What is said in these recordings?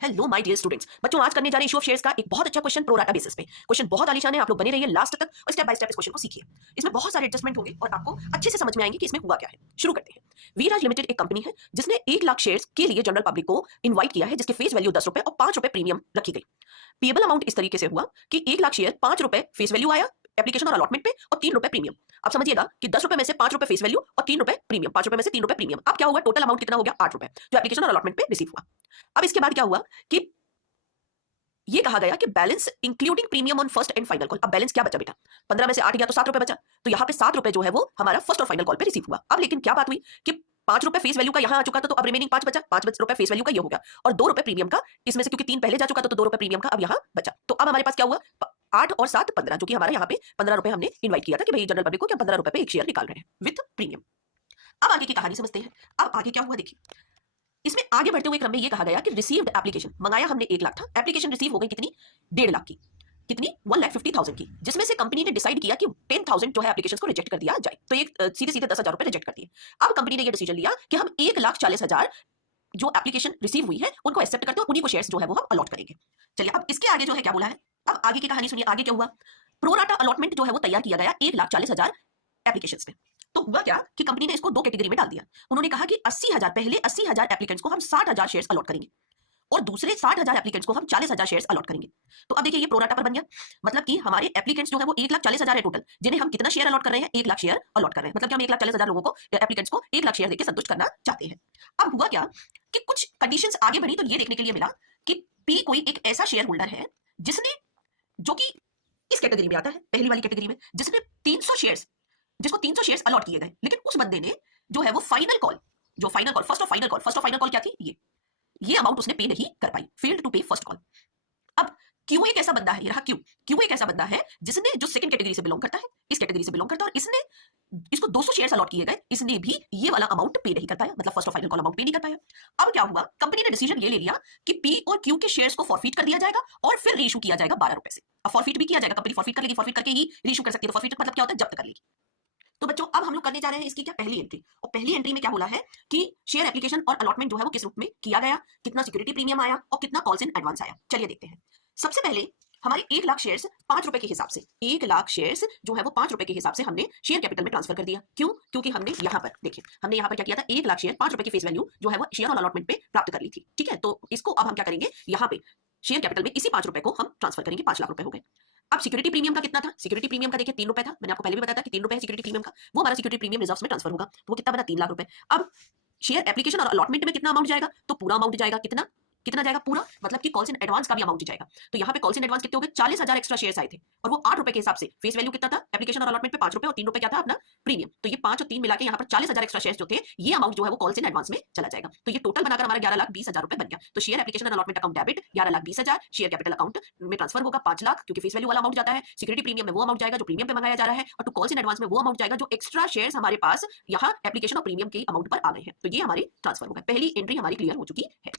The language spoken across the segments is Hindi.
हेलो माय डियर स्टूडेंट्स, बच्चों आज करने जा रहे इशू ऑफ शेयर्स का एक बहुत अच्छा क्वेश्चन प्रो राटा बेसिस पे। क्वेश्चन बहुत आलीशान है, आप लोग बने रहिए लास्ट तक और स्टेप बाय स्टेप इस क्वेश्चन को सीखिए। इसमें बहुत सारे एडजस्टमेंट होंगे और आपको अच्छे से समझ में आएंगे कि इसमें हुआ क्या है। शुरू करते हैं। वीराज लिमिटेड एक कंपनी है जिसने 1 लाख शेयर्स के लिए जनरल पब्लिक को इन्वाइट किया है, जिसकी फेस वैल्यू 10 रुपए और 5 रुपए प्रीमियम रखी गई। पेबल अमाउंट इस तरीके से हुआ कि 1 लाख शेयर 5 रुपए फेस वैल्यू आया एप्लीकेशन और अलॉटमेंट पे और 3 रुपए प्रीमियम। अब समझिएगा कि 10 रुपए में से 5 रुपए फेस वैल्यू और 3 रुपए प्रीमियम, 5 रुपए में से 3 रुपए प्रीमियम। अब क्या हुआ, टोटल अमाउंट कितना हो गया, 8 रुपए, जो एप्लीकेशन और अलॉटमेंट पे रिसीव हुआ। अब इसके बाद क्या हुआ कि ये कहा गया कि balance including premium on first and final call. अब बैलेंस क्या बचा बेटा, 15 में से 8 गया तो 7 रुपए बचा, तो यहाँ पे 7 रुपए जो है वो हमारा फर्स्ट और फाइनल कॉल पे रिसीव हुआ। अब लेकिन क्या बात हुई कि 5 रुपए फेस वैल्यू का यहाँ आ चुका था, तो अब रिमेनिंग 5 बचा, 5 रुपए फेस वैल्यू का ये हो गया और 2 रुपए प्रीमियम का, इसमें से क्योंकि 3 पहले जा चुका था तो 2 रुपए प्रीमियम का अब यहाँ बचा। तो अब हमारे पास क्या हुआ, 8 और 7 15, जो कि हमारा यहाँ पे 15 रुपए हमने इन्वाइट किया था कि भाई जनरल पब्लिक को क्या 15 रुपए पे एक शेयर निकाल रहे हैं विद प्रीमियम। अब आगे की कहानी समझते हैं। अब आगे क्या हुआ देखिए, इसमें आगे बढ़ते हुए क्रम में ये कहा गया कि रिसीव्ड एप्लीकेशन, मंगाया हमने 1 लाख था, एप्लीकेशन रिसीव हो गई कितनी, 1.5 लाख की, कितनी 1,50,000 की, जिसमें से कंपनी ने डिसाइड किया कि 10,000 जो है एप्लीकेशंस को रिजेक्ट कर दिया जाए, तो एक सीधे सीधे 10,000 रुपए रिजेक्ट कर दिए। अब कंपनी ने ये डिसीजन लिया कि हम 1,40,000 जो एप्लीकेशन रिसीव हुई है उनको एक्सेप्ट करते हैं, उन्हीं को शेयर्स जो है वो हम अलॉट करेंगे। चलिए अब इसके आगे जो है क्या बोला है, अब आगे की कहानी सुनिए। आगे क्या हुआ, प्रो राटा अलॉटमेंट जो है वो तैयार किया गया 1,40,000 एप्लीकेशंस पे। तो हुआ क्या कि कंपनी ने इसको 2 कैटेगरी में डाल दिया। उन्होंने कहा कि 80,000, पहले 80,000 एप्लीकेंट्स को हम 60,000 शेयर्स अलॉट करेंगे और दूसरे 60,000 एप्लीकेंट्स को हम 40,000 शेयर्स अलॉट करेंगे। तो अब देखिए ये प्रोराटा पर बन गया, मतलब कि हमारे एप्लीकेंट्स जो है वो 1,40,000 है टोटल, जिन्हें हम कितना शेयर अलॉट कर रहे हैं, 1 लाख शेयर अलॉट कर रहे हैं। मतलब कि हम 1,40,000 लोगों को, एप्लीकेंट्स को 1 लाख शेयर देकर संतुष्ट करना चाहते हैं। अब हुआ क्या कि कुछ कंडीशंस आगे बढ़ी, तो ये देखने के लिए मिला कि पी कोई एक ऐसा शेयर होल्डर है जिसने, जो कि इस कैटेगरी में आता है, पहली वाली कैटेगरी में, जिसने 300 शेयर्स, जिसको 300 शेयर्स अलॉट किए गए, लेकिन उस बंदे ने जो है वो फाइनल कॉल, जो फाइनल कॉल, फर्स्ट और फाइनल कॉल क्या थी, ये अमाउंट उसने पे नहीं कर पाई, फेल्ड टू पे फर्स्ट कॉल। अब क्यू एक ऐसा बंदा है, ये रहा क्यू एक ऐसा बंदा है जिसने, जो सेकंड कैटेगरी से बिलोंग करता है, इस कैटेगरी से बिलोंग करता है, और इसने, इसको 200 शेयर्स अलॉट किए गए, इसने भी ये वाला अमाउंट पे नहीं कर पाया, मतलब फर्स्ट और फाइनल कॉल अमाउंट पे नहीं कर पाया। अब क्या हुआ, कंपनी ने डिसीजन ये ले लिया कि पी और क्यू के शेयर्स को फॉरफीट कर दिया जाएगा और फिर रीइशू किया जाएगा 12 रुपए से। अब फॉरफीट भी किया जाएगा, कंपनी फॉरफीट कर लेगी, फॉरफीट करके ही रीइशू कर सकती है। तो फॉरफीट मतलब क्या होता है, जब्त कर लेगी। तो बच्चों अब हम लोग करने जा रहे हैं इसकी क्या, पहली एंट्री। और पहली एंट्री में क्या बोला है कि शेयर एप्लीकेशन और अलॉटमेंट जो है वो किस रूप में किया गया, कितना सिक्योरिटी प्रीमियम आया और कितना कॉल्स इन एडवांस आया। चलिए देखते हैं। सबसे पहले हमारे 1 लाख शेयर्स 5 रुपए के हिसाब से, 1 लाख शेयर्स जो है वो 5 रुपए के हिसाब से हमने शेयर कैपिटल में ट्रांसफर कर दिया। क्यों, क्योंकि हमने यहाँ पर देखिए, हमने यहाँ पर क्या किया था, 1 लाख शेयर 5 रुपए की फेस वैल्यू जो है वो शेयर और अलॉटमेंट पे प्राप्त कर ली थी। ठीक है, तो इसको अब हम क्या करेंगे, यहाँ पे शेयर कैपिटल में इसी 5 रुपए को हम ट्रांसफर करेंगे, 5 लाख रुपए हो गए। अब सिक्योरिटी प्रीमियम का कितना था, सिक्योरिटी प्रीमियम का देखिए 3 रुपए था, मैंने आपको पहले भी बताया था कि 3 रुपए है सिक्योरिटी प्रीमियम का, वो हमारा सिक्योरिटी प्रीमियम रिजर्व्स में ट्रांसफर होगा, तो वो कितना बना, 3 लाख रुपए। अब शेयर एप्लीकेशन और अलॉटमेंट में कितना अमाउंट जाएगा, तो पूरा अमाउंट जाएगा, कितना कितना जाएगा पूरा, मतलब कि कॉल्स इन एडवांस का भी अमाउंट जाएगा। तो यहाँ पे कॉल्स इन एडवांस कितने हो गए, 40,000 एक्स्ट्रा शेयर्स आए थे और वो 8 रुपए के हिसाब से, फेस वैल्यू कितना था एप्लीकेशन और अलॉटमेंट पे 5 रुपए और 3 रुपए क्या था अपना प्रीमियम, तो ये 5 और 3 मिला के यहाँ पर 40,000 एक्स्ट्रा शेयर्स जो थे, ये अमाउंट जो है वो कॉल्स इन एडवांस में चला जाएगा। तो ये टोटल बनाकर हमारा 11,20,000 रुपए बन गया। तो शेयर एप्लीकेशन और allotment account debit 11,20,000, share capital account में ट्रांसफर होगा 5 लाख, क्योंकि फेस वैल्यू वाला अमाउंट जाता है, सिक्योरिटी प्रीमियम में वो अमाउंट जाएगा जो प्रीमियम पे मंगाया जा रहा है, और टू कॉल्स इन एडवांस में वो अमाउंट जाएगा जो एक्स्ट्रा शेयर्स हमारे पास यहाँ एप्लीकेशन और प्रीमियम के अमाउंट पर आ गए हैं। तो ये हमारी ट्रांसफर होगा, पहली एंट्री हमारी क्लियर हो चुकी है।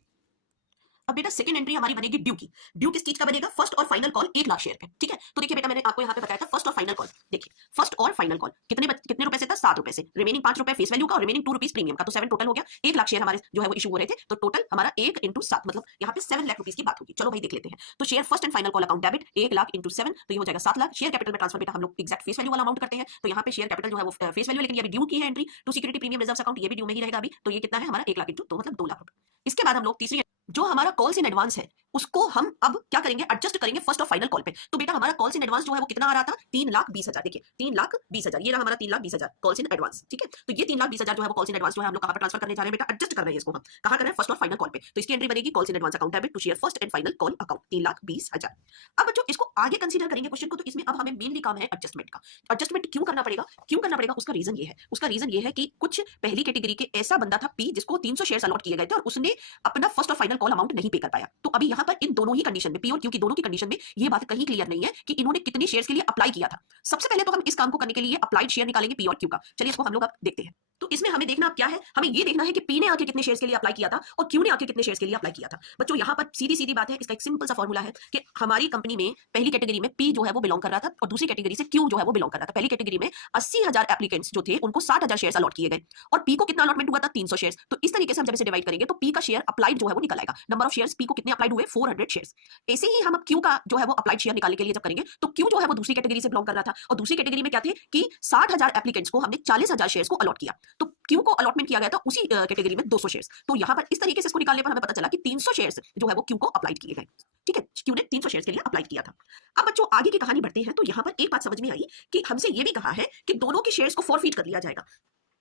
अब बेटा सेकंड एंट्री हमारी बनेगी ड्यू की। ड्यू किस चीज का बनेगा, फर्स्ट और फाइनल कॉल 1 लाख शेयर पे। ठीक है, तो देखिए बेटा मैंने आपको यहाँ पे बताया था फर्स्ट और फाइनल कॉल। देखिए फर्स्ट और फाइनल कॉल कितने रुपए से था, 7 रुपए से, रिमेनिंग 5 रुपए फेस वैल्यू का और रिमेनिंग 2 रुपीज प्रीमियम का, तो 7 टोटल हो गया। 1 लाख शेयर हमारे जो है वो इशू हो रहे थे, तो टोटल हमारा 1 × 7 मतलब यहाँ पे 7 लाख रुपीज की बात होगी। चलो भाई देख लेते हैं। तो share first and final call account debit 1 lakh × 7, तो ये हो जाएगा 7 लाख। शेयर कैपिटल में ट्रांसफर बेटा हम लोग एक्जैक्ट फेस वैल्यू वाला अमाउंट करते हैं, तो यहाँ पे शेयर कैपिटल जो है वो फेस वैल्यू, लेकिन ये ड्यू की है entry to security premium reserves account, ये भी ड्यू में ही रहेगा अभी। तो ये कितना है हमारा 1 लाख × 2 मतलब 2 लाख रुपए। इसके बाद हम लोग तीसरी, जो हमारा कॉल्स इन एडवांस है उसको हम अब क्या करेंगे, एडजस्ट करेंगे फर्स्ट और फाइनल कॉल पे। तो बेटा हमारा कॉल्स इन एडवांस जो है वो कितना आ रहा था, 3,20,000। देखिए 3,20,000, ये रहा हमारा 3,20,000 कॉल्स इन एडवांस। ठीक है, तो ये 3,20,000 जो है वो कॉल्स इन एडवांस जो है हम लोग कहां पर ट्रांसफर करने जा रहे हैं बेटा, एडजस्ट कर रहे हैं इसको हम कहां कर रहे हैं, फर्स्ट और फाइनल कॉल पे। तो इसकी एंट्री बनेगी calls in advance account debit to share first and final call account 3,20,000। अब बच्चों इसको आगे कंसीडर करेंगे क्वेश्चन को, तो इसमें अब हमें मेनली काम है एडजस्टमेंट का। एडजस्टमेंट क्यों करना पड़ेगा, क्यों करना पड़ेगा, उसका रीजन ये है, उसका रीजन ये है कि कुछ पहली कैटेगरी के ऐसा बंदा था पी, जिसको 300 शेयर्स अलॉट किए गए थे और उसने अपना फर्स्ट और फाइनल कॉल अमाउंट नहीं पे कर पाया। तो अभी यहाँ पर इन दोनों ही कंडीशन में, पी और क्यू की दोनों की कंडीशन में ये बात कहीं क्लियर नहीं है कि इन्होंने कितने शेयर्स के लिए अप्लाई किया था। सबसे पहले तो हम इस काम को करने के लिए अप्लाइड शेयर निकालेंगे पी और क्यू का। चलिए इसको हम लोग अब देखते हैं। तो इसमें हमें देखना क्या है, हमें ये देखना है कि पी ने आके कितने शेयर्स के लिए अप्लाई किया था और क्यू ने आके कितने शेयर्स के लिए अप्लाई किया था। बच्चों यहाँ पर सीधी सीधी बात है, इसका एक सिंपल सा फॉर्मूला है कि हमारी कंपनी में पहली कैटेगरी में पी जो है वो बिलोंग कर रहा था और दूसरी कैटेगरी से क्यू जो है वो बिलोंग कर रहा था। पहली कैटेगरी में 80,000 एप्लीकेंट्स जो थे उनको 60,000 शेयर्स अलॉट किए गए और पी को कितना अलॉटमेंट हुआ था, 300 शेयर्स। तो इस तरीके से हम जब इसे डिवाइड करेंगे तो पी का शेयर अप्लाइड जो है वो निकल आएगा। नंबर ऑफ शेयर्स पी को कितने अप्लाइड हुए, 400 शेयर्स। ऐसे ही हम अब क्यू का जो है वो अप्लाइड शेयर निकालने के लिए जब करेंगे तो क्यू जो है वो दूसरी कैटेगरी से बिलोंग कर रहा था और दूसरी कैटेगरी में क्या थे कि 60,000 एप्लीकेंट्स को हमने 40,000 शेयर्स को अलॉट किया, तो क्यू को अलॉटमेंट किया गया था उसी कैटेगरी में 200 शेयर्स। तो यहाँ पर इस तरीके से इसको निकालने पर हमें पता चला कि 300 शेयर्स जो है वो क्यू को अप्लाइड किए गए। ठीक है, क्यू ने 300 शेयर्स के लिए अप्लाई किया था। अब बच्चों आगे की कहानी बढ़ते हैं तो यहाँ पर एक बात समझ में आई कि हमसे ये भी कहा है कि दोनों के शेयर्स को फॉरफीट कर लिया जाएगा।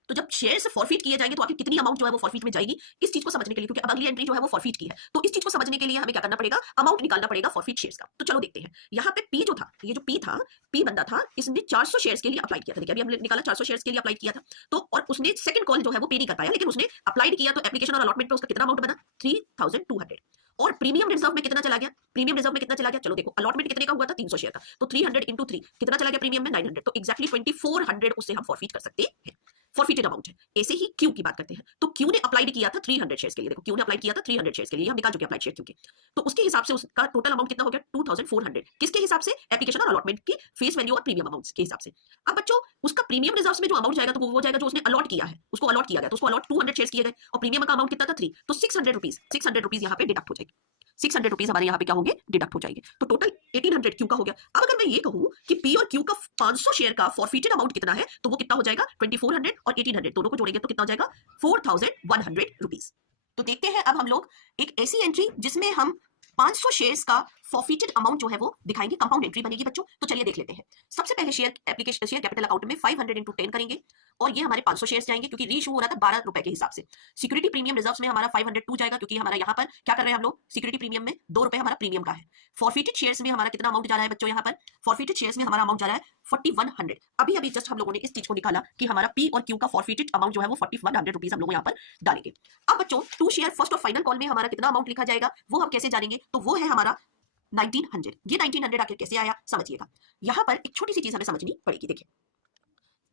तो जब शेयर्स फॉरफीट किए जाएंगे तो आखिर कितनी अमाउंट जो है वो फॉरफीट में जाएगी, इस चीज को समझने के लिए, क्योंकि अब अगली एंट्री जो है वो फॉरफीट की है, तो इस चीज को समझने के लिए हमें क्या करना पड़ेगा, अमाउंट निकालना पड़ेगा फॉरफीट शेयर्स का। तो चलो देखते हैं। यहाँ पे पी जो था, ये जो पी था, पी बंदा था, इसने 400 शेयर्स के लिए अप्लाई किया था। देखिए अभी हमने निकाला 400 शेयर्स के लिए अप्लाई किया था, तो और उसने सेकंड कॉल जो है वो पे नहीं कर पाया, लेकिन उसने अप्लाइड किया तो एप्लीकेशन और अलॉटमेंट पे उसका कितना अमाउंट बना, 3200। और प्रीमियम रिजर्व में कितना चला गया, प्रीमियम रिजर्व में कितना चला गया, चलो देखो अलॉटमेंट कितने का हुआ था, 300 शेयर का, तो 300 इंटू 3 कितना चला गया प्रीमियम में, 900। तो एक्जैक्टली 2400 उससे हम फॉरफीट कर सकते हैं, फॉरफीटेड अमाउंट है। ऐसे ही क्यू की बात करते हैं, तो क्यू ने अप्लाइड किया था 300 शेयर्स के लिए। देखो क्यू ने अप्लाई किया था 300 शेयर्स के लिए, हम निकाल चुके अप्लाइड शेयर क्यू के, तो उसके हिसाब से उसका टोटल अमाउंट कितना हो गया, 2400। किसके हिसाब से, एप्लीकेशन और अलॉटमेंट की फेस वैल्यू और प्रीमियम अमाउंट के हिसाब से। अब बच्चों उसका प्रीमियम रिजर्व्स में जो अमाउंट जाएगा तो वो जाएगा जो उसने अलॉट किया है, उसको अलॉट किया गया, तो उसको अलॉट 200 शेयर्स किए गए और प्रीमियम का अमाउंट कितना था 3, तो 600 रुपीज, 600 रुपीज यहाँ पे डिडक्ट हो जाएगी, 600 रुपीज हमारे यहाँ पे क्या होंगे, डिडक्ट हो जाएंगे। तो टोटल 1800 क्यू का हो गया। अब अगर मैं ये कहूँ कि पी और क्यू का 500 शेयर का फॉरफीटेड अमाउंट कितना है, तो वो कितना हो जाएगा, 2400 और 1800 दोनों को जोड़ेंगे तो कितना हो जाएगा, 4100 रुपीज। तो देखते हैं अब हम लोग एक ऐसी एंट्री जिसमें हम 500 शेयर्स का फॉरफीटेड अमाउंट जो है वो दिखाएंगे, कंपाउंड एंट्री बनेगी बच्चों। तो चलिए देख लेते हैं। सबसे पहले share application, share capital account में 500 इंटू 10 करेंगे और ये हमारे 500 शेयर्स जाएंगे, क्योंकि रीइशू हो रहा था 12 रुपए के हिसाब से। सिक्योरिटी प्रीमियम रिजर्व्स में हमारा 502 जाएगा, क्योंकि हमारा यहाँ पर क्या कर रहे हैं हम लोग, सिक्योरिटी प्रीमियम में 2 रुपए हमारा प्रीमियम का है। फॉरफीटेड शेयर्स में हमारा कितना अमाउंट जा रहा है बच्चों, यहाँ पर फॉरफीटेड शेयर्स में हमारा अमाउंट जा रहा है 4100। अभी अभी जस्ट हम लोगों ने इस चीज को निकाला कि हमारा पी और क्यू का फॉरफीटेड अमाउंट जो है वो 4100 रुपीज हम लोग यहाँ पर डालेंगे। अब बच्चों 2 शेयर फर्स्ट और फाइनल कॉल में हमारा कितना अमाउंट लिखा जाएगा वो हम कैसे जानेंगे, तो वो है हमारा 1900। ये 1900 आखिर कैसे आया समझिएगा। यहाँ पर एक छोटी सी चीज हमें समझनी पड़ेगी। देखिए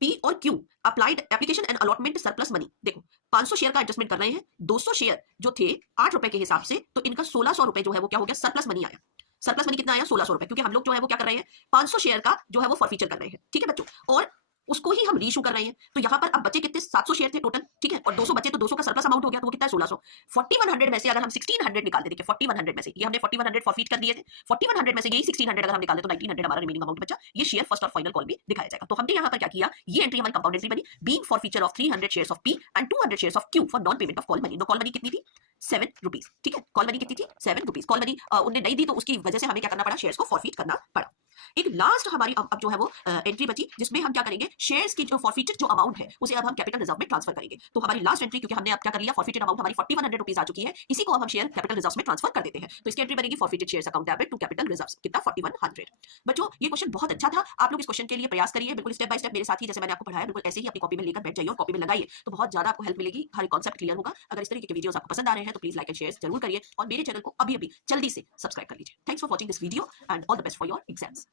पी और Q applied application and allotment surplus money, देखो 500 शेयर का एडजस्टमेंट कर रहे हैं, 200 शेयर जो थे 8 रुपए के हिसाब से, तो इनका 1600 रुपए जो है वो क्या हो गया, सरप्लस मनी आया। सरप्लस मनी कितना आया, 1600 रुपए, क्योंकि हम लोग जो है वो क्या कर रहे हैं, 500 शेयर का जो है वो फॉरफीचर कर रहे हैं। ठीक है बच्चों, और उसको ही हम रीइशू कर रहे हैं। तो यहाँ पर अब बचे कितने, 700 शेयर थे टोटल, ठीक है, और 200 बचे, तो 200 का सरप्लस अमाउंट हो गया, तो वो कितना है 1600। 4100 में से अगर हम 1600 निकालते, देखिए 4100 में से ये हमने 4100 फॉरफीट कर दिए थे, 4100 में से यही 1600 अगर हम निकाले तो 1900 हमारा रिमेनिंग अमाउंट बचा। ये शेयर फर्स्ट और फाइनल कॉल में दिखाया जाएगा। तो हमने यहाँ पर क्या किया, ये एंट्री हमारी कंपाउंड एंट्री बनी, being forfeiture of 300 shares of P and 200 shares of Q for non payment of call money. Call money कितनी थी, 7 रुपीज। ठीक है, कॉल मनी कितनी थी, 7 रुपीज। कॉल मनी उन्हें नहीं दी, तो उसकी वजह से हमें क्या करना पड़ा, शेयर्स को फॉरफीट करना पड़ा। एक लास्ट हमारी अब जो है वो एंट्री बची, जिसमें हम क्या करेंगे, शेयर्स की जो फॉरफीटेड जो अमाउंट है उसे अब हम कैपिटल रिजर्व में ट्रांसफर करेंगे। तो हमारी लास्ट एंट्री, क्योंकि हमने अब क्या कर लिया, फॉरफीटेड अमाउंट हमारी 4100 रुपीज आ चुकी है, इसी को अब हम शेयर कैपिटल रिजर्व में ट्रांसफर कर देते हैं। तो इसकी एंट्री बनेगी forfeited shares account debit to capital reserve, कितना 4100। बच्चों ये क्वेश्चन बहुत अच्छा था, आप लोग इस क्वेश्चन के लिए प्रयास करिए, बिल्कुल स्टेप बाय स्टेप मेरे साथ ही जैसे मैंने आपको पढ़ाया बिल्कुल ऐसे ही अपनी कॉपी में लेकर बैठ जाइए और कॉपी में लगाइए, तो बहुत ज्यादा आपको हेल्प मिलेगी, हर कॉन्सेप्ट क्लियर होगा। अगर इस तरीके के वीडियोस आपको पसंद आ रहे हैं तो प्लीज लाइक एंड शेयर जरूर करिए और मेरे चैनल को अभी अभी जल्दी से सब्सक्राइब कर लीजिए। Thanks for watching this video and all the best for your exams.